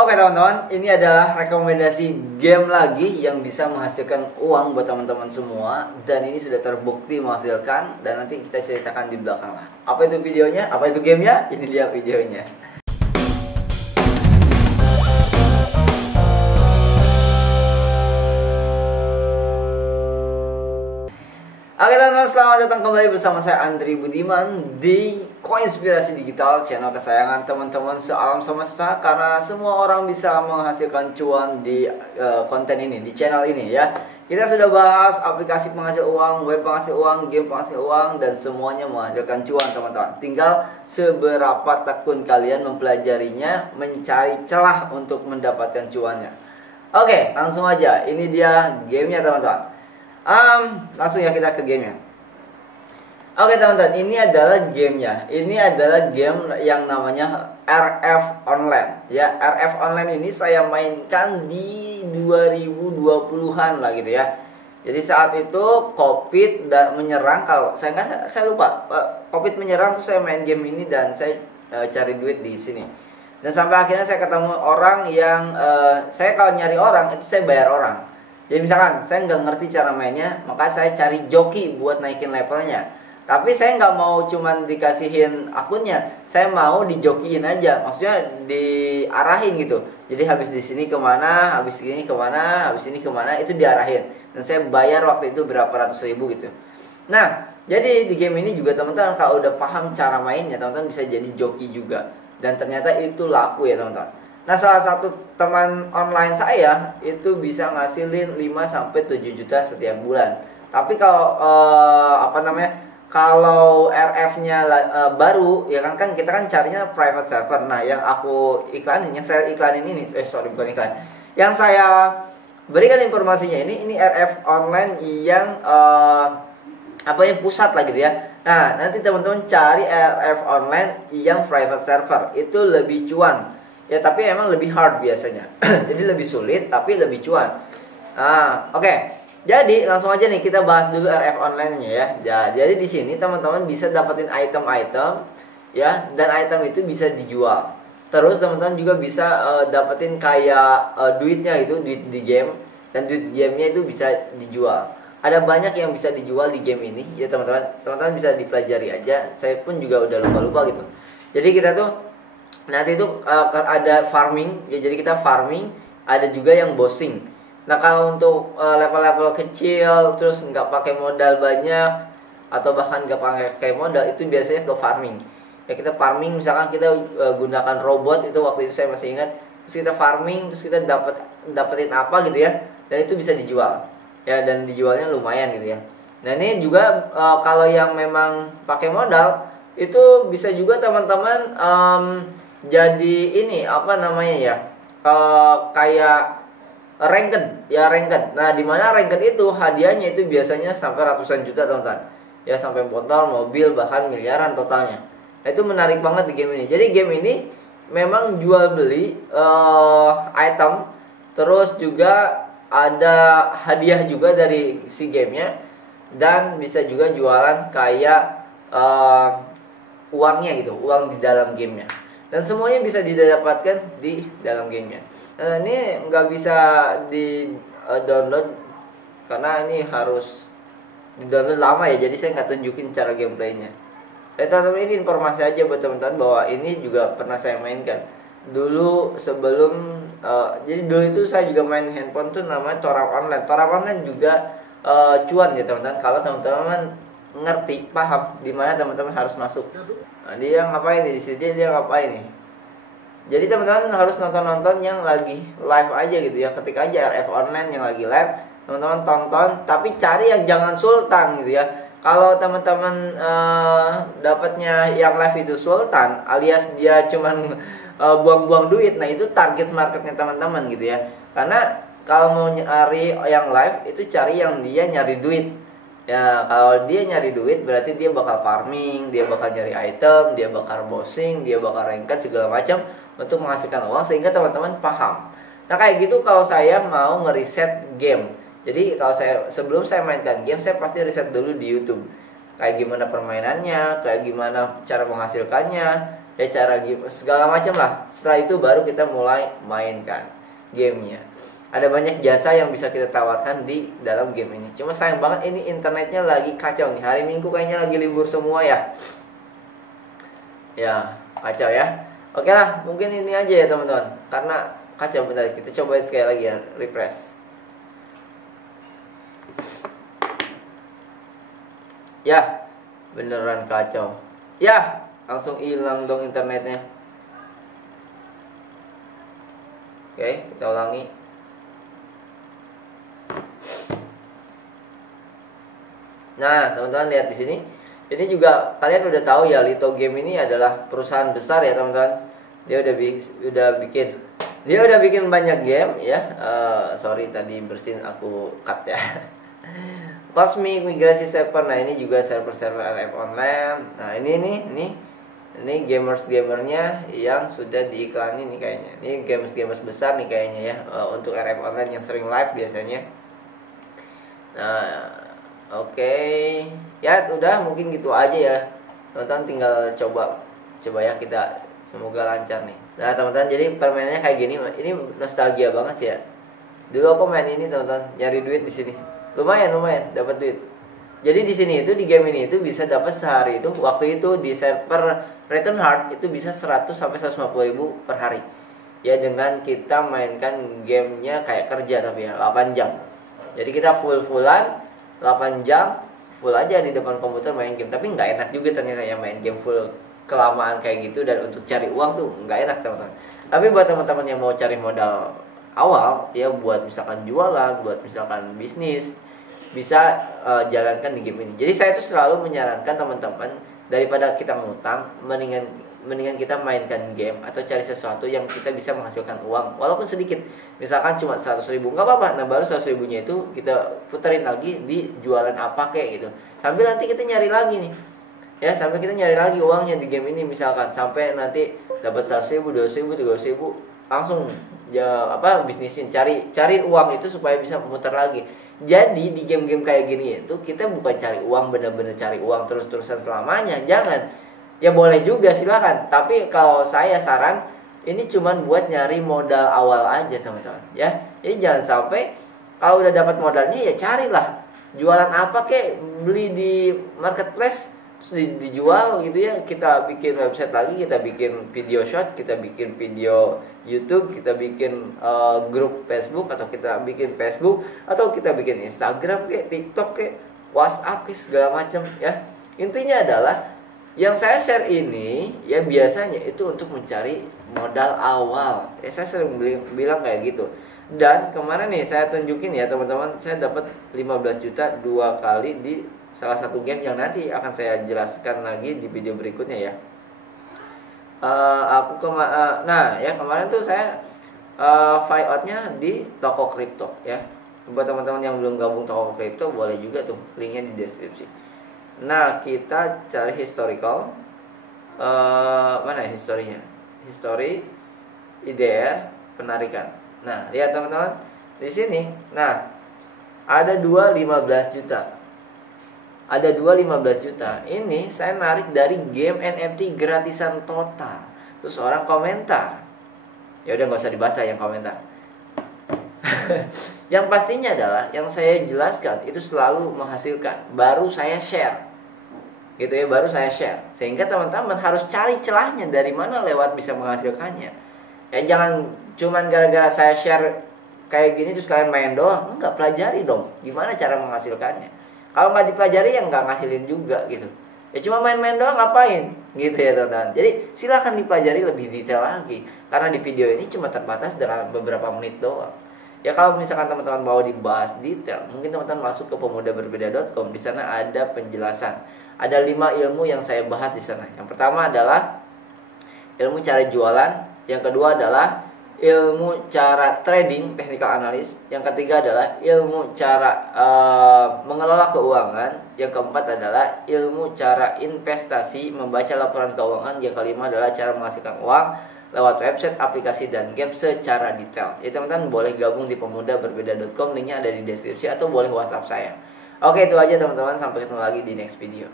Oke teman-teman, ini adalah rekomendasi game lagi yang bisa menghasilkan uang buat teman-teman semua. Dan ini sudah terbukti menghasilkan, dan nanti kita ceritakan di belakang lah. Apa itu videonya? Apa itu gamenya? Ini dia videonya. Oke teman-teman, selamat datang kembali bersama saya Andri Budiman di Koinspirasi Digital, channel kesayangan teman-teman sealam semesta. Karena semua orang bisa menghasilkan cuan di konten ini, di channel ini ya. Kita sudah bahas aplikasi penghasil uang, web penghasil uang, game penghasil uang, dan semuanya menghasilkan cuan teman-teman. Tinggal seberapa tekun kalian mempelajarinya, mencari celah untuk mendapatkan cuannya. Oke, langsung aja, ini dia gamenya teman-teman. Langsung ya kita ke gamenya. Oke teman-teman, ini adalah gamenya. Ini adalah game yang namanya RF Online. Ya, RF Online ini saya mainkan di 2020-an lah gitu ya. Jadi saat itu COVID menyerang, kalau saya lupa, COVID menyerang tuh saya main game ini dan saya cari duit di sini. Dan sampai akhirnya saya ketemu orang yang saya kalau nyari orang itu saya bayar orang. Jadi misalkan saya nggak ngerti cara mainnya, maka saya cari joki buat naikin levelnya. Tapi saya nggak mau cuman dikasihin akunnya, saya mau dijokiin aja. Maksudnya diarahin gitu. Jadi habis di sini kemana, habis ini kemana, habis ini kemana, itu diarahin. Dan saya bayar waktu itu berapa ratus ribu gitu. Nah, jadi di game ini juga teman-teman kalau udah paham cara mainnya, teman-teman bisa jadi joki juga. Dan ternyata itu laku ya teman-teman. Nah, salah satu teman online saya itu bisa ngasilin 5-7 juta setiap bulan. Tapi kalau kalau RF-nya baru ya kan kita kan carinya private server. Nah, yang aku iklanin, yang saya iklanin ini, bukan iklan. Yang saya berikan informasinya ini RF online yang pusat lah gitu ya. Nah, nanti teman-teman cari RF online yang private server, itu lebih cuan. Ya tapi emang lebih hard biasanya. Jadi lebih sulit tapi lebih cuan. Oke. Jadi langsung aja nih kita bahas dulu RF online-nya ya. Jadi di sini teman-teman bisa dapetin item-item ya, dan item itu bisa dijual. Terus teman-teman juga bisa dapetin kayak duitnya itu, duit di game, dan duit gamenya itu bisa dijual. Ada banyak yang bisa dijual di game ini ya teman-teman. Teman-teman bisa dipelajari aja. Saya pun juga udah lupa-lupa gitu. Jadi kita tuh nanti itu ada farming ya, jadi kita farming, ada juga yang bossing. Nah, kalau untuk level-level kecil terus nggak pakai modal banyak atau bahkan nggak pakai modal, itu biasanya ke farming. Ya kita farming, misalkan kita gunakan robot, itu waktu itu saya masih ingat. Terus kita farming, terus kita dapetin apa gitu ya, dan itu bisa dijual. Ya, dan dijualnya lumayan gitu ya. Nah, ini juga kalau yang memang pakai modal itu bisa juga teman-teman jadi ini kayak ranked. Nah, di mana ranked itu hadiahnya itu biasanya sampai ratusan juta teman-teman. Ya, sampai motor, mobil, bahkan miliaran totalnya. Nah, itu menarik banget di game ini. Jadi game ini memang jual beli item, terus juga ada hadiah juga dari si gamenya, dan bisa juga jualan kayak uangnya gitu, uang di dalam gamenya. Dan semuanya bisa didapatkan di dalam gamenya. Ini nggak bisa di download karena ini harus di download lama ya. Jadi saya nggak tunjukin cara gameplaynya. Teman-teman, ini informasi aja buat teman-teman bahwa ini juga pernah saya mainkan dulu sebelum. Jadi dulu itu saya juga main handphone tuh namanya Torab Online. Torab Online juga cuan ya teman-teman. Kalau teman-teman ngerti, paham di mana teman-teman harus masuk. Nah, dia ngapain nih di sini? Dia ngapain nih? Jadi teman-teman harus nonton yang lagi live aja gitu ya. Ketik aja RF Online yang lagi live, teman-teman tonton, tapi cari yang jangan sultan gitu ya. Kalau teman-teman dapatnya yang live itu sultan, alias dia cuman buang-buang duit, nah itu target marketnya teman-teman gitu ya. Karena kalau mau nyari yang live itu cari yang dia nyari duit. Ya, kalau dia nyari duit berarti dia bakal farming, dia bakal nyari item, dia bakal bossing, dia bakal ranked segala macam untuk menghasilkan uang, sehingga teman-teman paham. Nah, kayak gitu kalau saya mau ngeriset game. Jadi kalau sebelum saya mainkan game, saya pasti riset dulu di YouTube. Kayak gimana permainannya, kayak gimana cara menghasilkannya, ya cara game segala macam lah. Setelah itu baru kita mulai mainkan gamenya. Ada banyak jasa yang bisa kita tawarkan di dalam game ini. Cuma sayang banget ini internetnya lagi kacau nih. Hari Minggu kayaknya lagi libur semua ya. Ya, kacau ya. Oke lah, mungkin ini aja ya teman-teman. Karena kacau, bentar kita coba sekali lagi ya, refresh. Ya, beneran kacau. Ya, langsung hilang dong internetnya. Oke, kita ulangi. Nah, teman-teman lihat di sini. Ini juga kalian udah tahu ya, Lito Game ini adalah perusahaan besar ya teman-teman. Dia udah bikin banyak game ya. Sorry tadi bersin aku cut ya. Cosmic Migrasi Server. Nah, ini juga server-server RF online. Nah, ini gamernya yang sudah diiklanin nih kayaknya. Ini gamers besar nih kayaknya ya, untuk RF online yang sering live biasanya. Nah, oke. Ya udah, mungkin gitu aja ya. Teman-teman tinggal coba ya, kita semoga lancar nih. Nah, teman-teman, jadi permainannya kayak gini. Ini nostalgia banget ya. Dulu aku main ini, teman-teman, nyari duit di sini. Lumayan dapat duit. Jadi di sini itu, di game ini itu bisa dapat sehari itu, waktu itu di server Return Heart itu bisa 100 sampai 150 ribu per hari. Ya, dengan kita mainkan gamenya kayak kerja tapi ya 8 jam. Jadi kita fullan 8 jam full aja di depan komputer main game. Tapi nggak enak juga ternyata ya main game full kelamaan kayak gitu, dan untuk cari uang tuh nggak enak teman-teman. Tapi buat teman-teman yang mau cari modal awal ya, buat misalkan jualan, buat misalkan bisnis, bisa jalankan di game ini. Jadi saya tuh selalu menyarankan teman-teman, daripada kita ngutang, mendingan kita mainkan game atau cari sesuatu yang kita bisa menghasilkan uang walaupun sedikit. Misalkan cuma 100 ribu, nggak apa-apa. Nah, baru 100 ribunya itu kita puterin lagi di jualan apa kayak gitu, sambil nanti kita nyari lagi nih ya, sampai kita nyari lagi uangnya di game ini. Misalkan sampai nanti dapat 100 ribu, 200 ribu, 300 ribu, langsung ya bisnisin, cari uang itu supaya bisa memutar lagi. Jadi di game-game kayak gini itu kita bukan cari uang, bener-bener cari uang terus-terusan selamanya, jangan. Ya boleh juga, silakan. Tapi kalau saya saran, ini cuman buat nyari modal awal aja teman-teman ya. Jadi jangan sampai kalau udah dapat modalnya ya carilah jualan apa kek, beli di marketplace dijual gitu ya. Kita bikin website lagi, kita bikin video shot, kita bikin video YouTube, kita bikin grup Facebook, atau kita bikin Facebook, atau kita bikin Instagram kek, TikTok kek, WhatsApp kek, segala macam ya. Intinya adalah yang saya share ini ya biasanya itu untuk mencari modal awal. Ya saya sering bilang kayak gitu. Dan kemarin nih saya tunjukin ya teman-teman, saya dapat 15 juta 2 kali di salah satu game yang nanti akan saya jelaskan lagi di video berikutnya ya. Nah ya, kemarin tuh saya find out-nya di toko kripto ya. Buat teman-teman yang belum gabung toko kripto, boleh juga tuh, linknya di deskripsi. Nah, kita cari historical. Mana ya historinya? History, IDR, penarikan. Nah, lihat teman-teman di sini. Nah, ada 2 15 juta. Ada 2 15 juta. Ini saya narik dari game NFT gratisan total. Terus orang komentar. Ya udah, nggak usah dibahas lah yang komentar. Yang pastinya adalah yang saya jelaskan itu selalu menghasilkan, baru saya share. Gitu ya, baru saya share. Sehingga teman-teman harus cari celahnya dari mana lewat bisa menghasilkannya. Ya jangan cuman gara-gara saya share kayak gini terus kalian main doang. Enggak, pelajari dong gimana cara menghasilkannya. Kalau nggak dipelajari ya nggak ngasilin juga gitu. Ya cuma main-main doang ngapain gitu ya teman-teman. Jadi silakan dipelajari lebih detail lagi, karena di video ini cuma terbatas dengan beberapa menit doang. Ya kalau misalkan teman-teman mau dibahas detail, mungkin teman-teman masuk ke pemudaberbeda.com. Di sana ada penjelasan. Ada 5 ilmu yang saya bahas di sana. Yang pertama adalah ilmu cara jualan, yang kedua adalah ilmu cara trading, technical analysis, yang ketiga adalah ilmu cara mengelola keuangan, yang keempat adalah ilmu cara investasi, membaca laporan keuangan, yang kelima adalah cara menghasilkan uang lewat website, aplikasi, dan game secara detail. Ya teman-teman boleh gabung di pemudaberbeda.com, linknya ada di deskripsi, atau boleh WhatsApp saya. Oke, itu aja teman-teman, sampai ketemu lagi di next video.